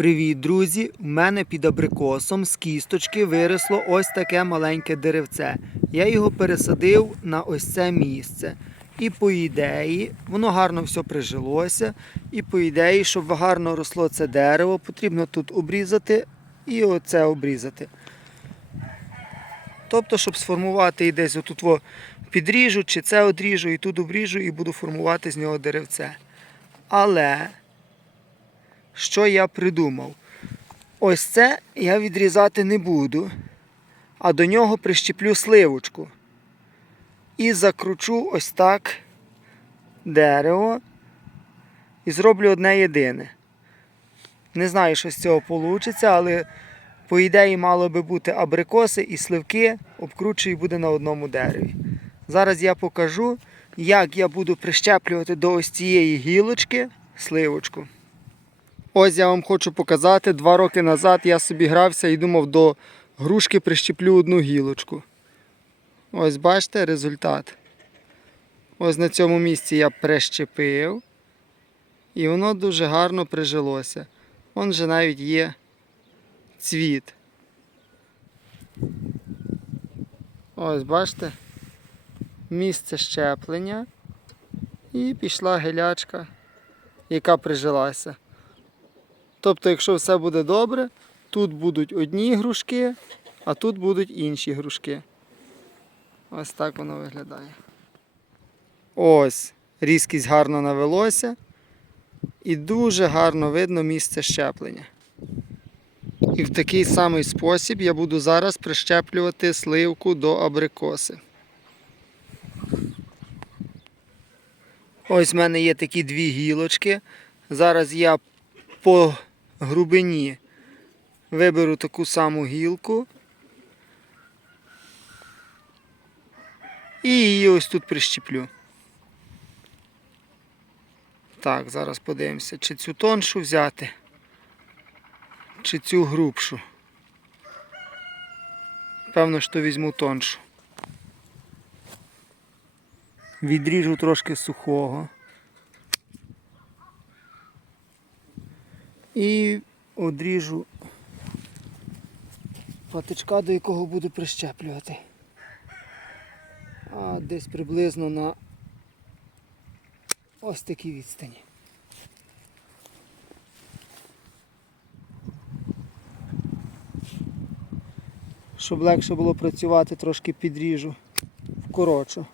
Привіт, друзі! У мене під абрикосом з кісточки виросло ось таке маленьке деревце. Я його пересадив на ось це місце. І по ідеї, воно гарно все прижилося. І по ідеї, щоб гарно росло це дерево, потрібно тут обрізати і оце обрізати. Тобто, щоб сформувати і десь отут підріжу, чи це одріжу, і тут обріжу, і буду формувати з нього деревце. Але що я придумав? Ось це я відрізати не буду, а до нього прищеплю сливочку. І закручу ось так дерево і зроблю одне єдине. Не знаю, що з цього вийде, але по ідеї мало би бути абрикоси і сливки, обкручую і буде на одному дереві. Зараз я покажу, як я буду прищеплювати до ось цієї гілочки сливочку. Ось я вам хочу показати. Два роки назад я собі грався і думав, до грушки прищеплю одну гілочку. Ось бачите результат. Ось на цьому місці я прищепив. І воно дуже гарно прижилося. Вон же навіть є цвіт. Ось бачите? Місце щеплення. І пішла гелячка, яка прижилася. Тобто, якщо все буде добре, тут будуть одні грушки, а тут будуть інші грушки. Ось так воно виглядає. Ось, різкість гарно навелося. І дуже гарно видно місце щеплення. І в такий самий спосіб я буду зараз прищеплювати сливку до абрикоси. Ось в мене є такі дві гілочки. Зараз я по грубині виберу таку саму гілку. І її ось тут прищеплю. Так, зараз подивимося, чи цю тоншу взяти, чи цю грубшу. Певно, що візьму тоншу. Відріжу трошки сухого. І одріжу патичка, до якого буду прищеплювати. А десь приблизно на ось такій відстані. Щоб легше було працювати, трошки підріжу, вкорочу.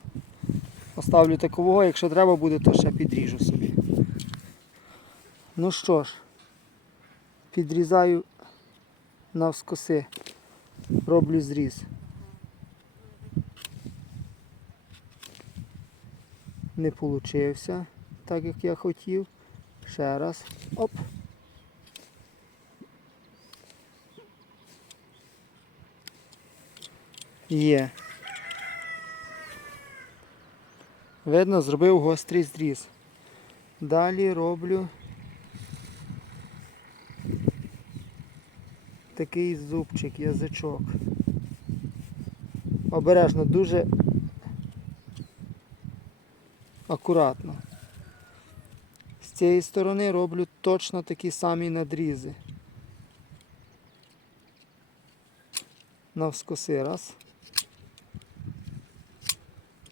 Поставлю такового, якщо треба буде, то ще підріжу собі. Ну що ж, підрізаю навскоси, роблю зріз. Не получився так, як я хотів. Ще раз. Оп. Є. Видно, зробив гострий зріз. Далі роблю такий зубчик, язичок. Обережно, дуже акуратно. З цієї сторони роблю точно такі самі надрізи. Навскоси раз.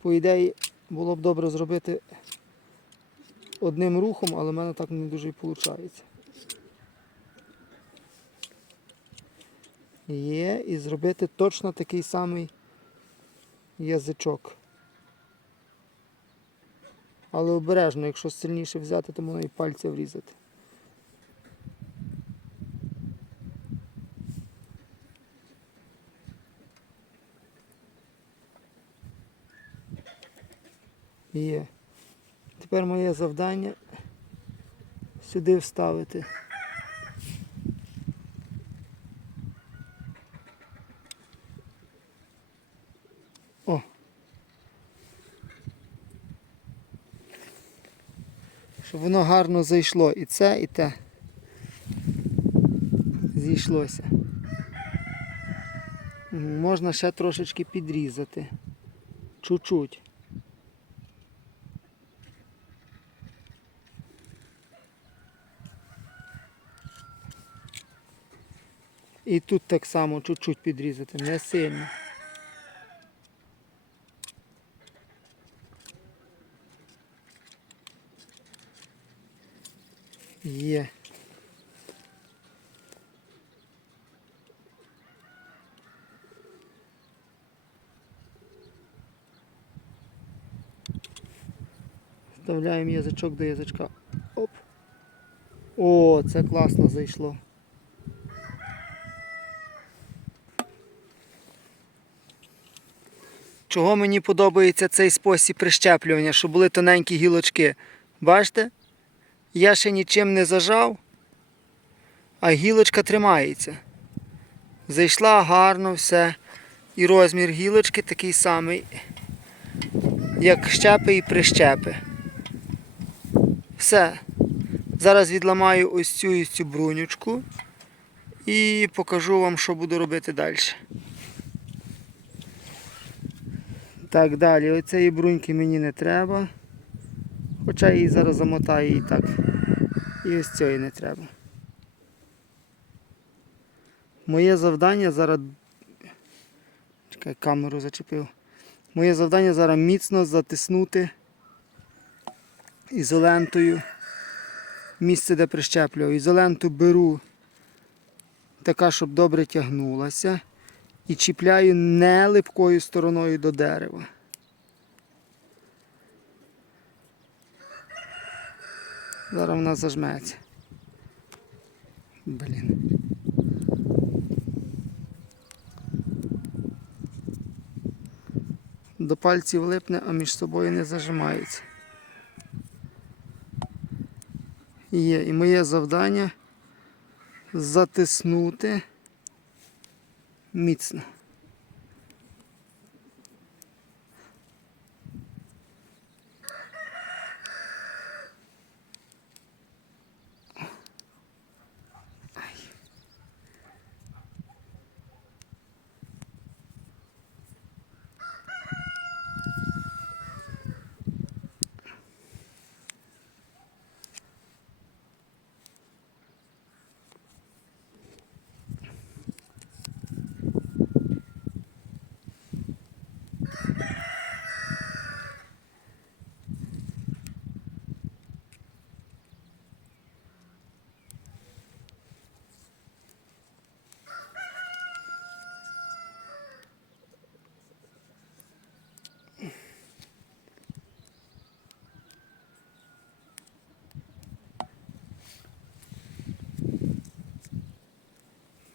По ідеї було б добре зробити одним рухом, але в мене так не дуже і виходить. Є, і зробити точно такий самий язичок. Але обережно, якщо сильніше взяти, то можна і пальця врізати. Є. Тепер моє завдання сюди вставити. О. Щоб воно гарно зайшло і це, і те. Зійшлося. Можна ще трошечки підрізати. Чуть-чуть. І тут так само чуть-чуть підрізати, не сильно. Є. Вставляємо язичок до язичка. Оп. О, це класно зайшло. Чого мені подобається цей спосіб прищеплювання, щоб були тоненькі гілочки. Бачите? Я ще нічим не зажав, а гілочка тримається. Зайшла гарно все. І розмір гілочки такий самий, як щепи і прищепи. Все. Зараз відламаю ось цю і цю брунючку і покажу вам, що буду робити далі. Так, далі, оцеї бруньки мені не треба. Хоча її зараз замотаю і так. І ось цієї не треба. Моє завдання зараз. Чекай, камеру зачепив. Моє завдання зараз міцно затиснути ізолентою місце, де прищеплював. Ізоленту беру така, щоб добре тягнулася. І чіпляю не липкою стороною до дерева. Зараз вона зажметься. Блін. До пальців липне, а між собою не зажимається. Є. І моє завдання затиснути міцно.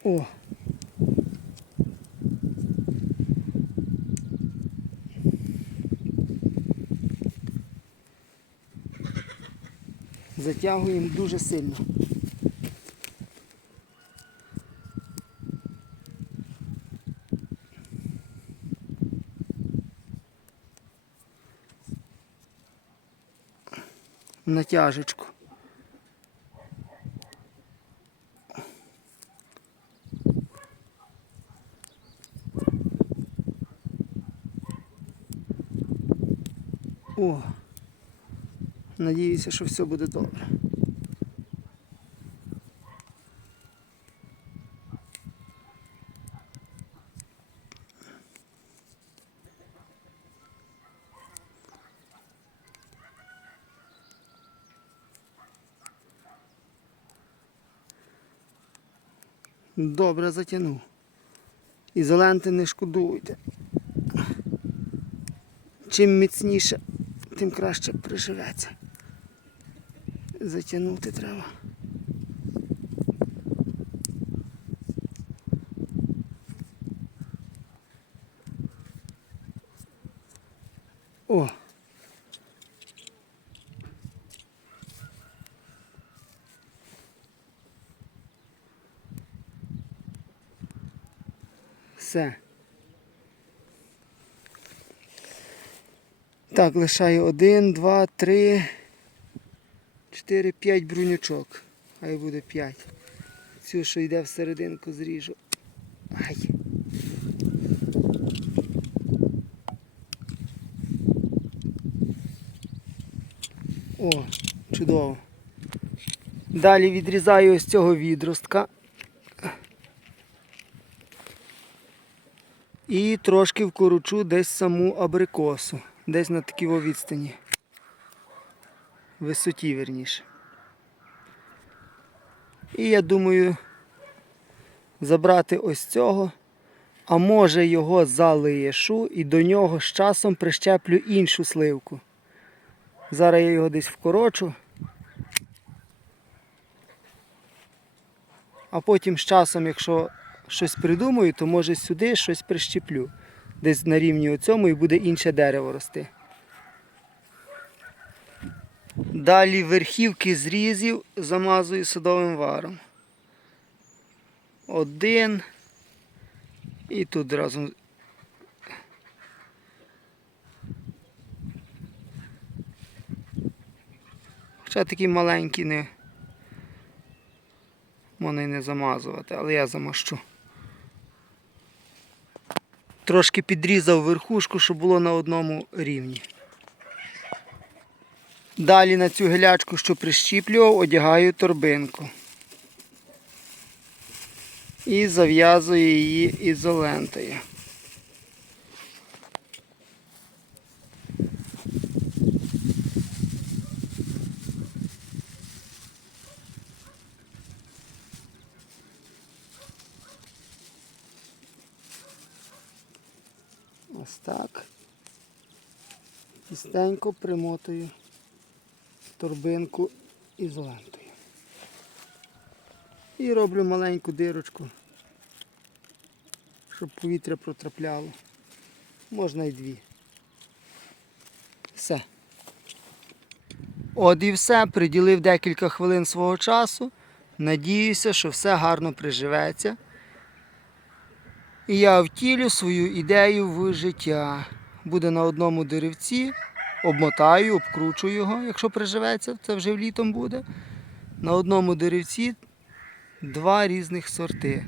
О. Затягуємо дуже сильно. Натяжечку. О, надіюся, що все буде добре. Добре затягнув. Ізоленти не шкодуйте. Чим міцніше, тим краще приживеться. Затягнути треба. О! Все. Так, лишаю один, два, три, чотири, п'ять брунючок. Хай буде п'ять. Цю, що йде всерединку, зріжу. Ай. О, чудово. Далі відрізаю ось цього відростка. І трошки вкорочу десь саму абрикосу. Десь на такій відстані. Висоті, верніше. І я думаю забрати ось цього, а може його залишу і до нього з часом прищеплю іншу сливку. Зараз я його десь вкорочу. А потім з часом, якщо щось придумаю, то може сюди щось прищеплю. Десь на рівні оцьому і буде інше дерево рости. Далі верхівки зрізів замазую садовим варом. Один. І тут разом. Хоча такі маленькі не можна не замазувати, але я замащу. Трошки підрізав верхушку, щоб було на одному рівні. Далі на цю гілячку, що прищіплював, одягаю торбинку. І зав'язую її ізолентою. Ось так. Тістенько примотую торбинку ізолентою. І роблю маленьку дирочку, щоб повітря протрапляло. Можна і дві. Все. От і все. Приділив декілька хвилин свого часу. Надіюся, що все гарно приживеться. І я втілю свою ідею в життя. Буде на одному деревці, обмотаю, обкручу його, якщо приживеться, це вже літом буде. На одному деревці два різних сорти.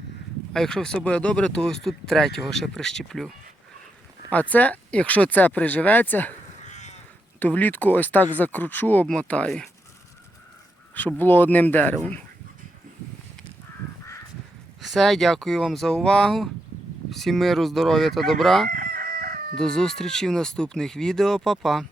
А якщо все буде добре, то ось тут третього ще прищеплю. А це, якщо це приживеться, то влітку ось так закручу, обмотаю, щоб було одним деревом. Все, дякую вам за увагу. Всім миру, здоров'я та добра. До зустрічі в наступних відео, Па-па.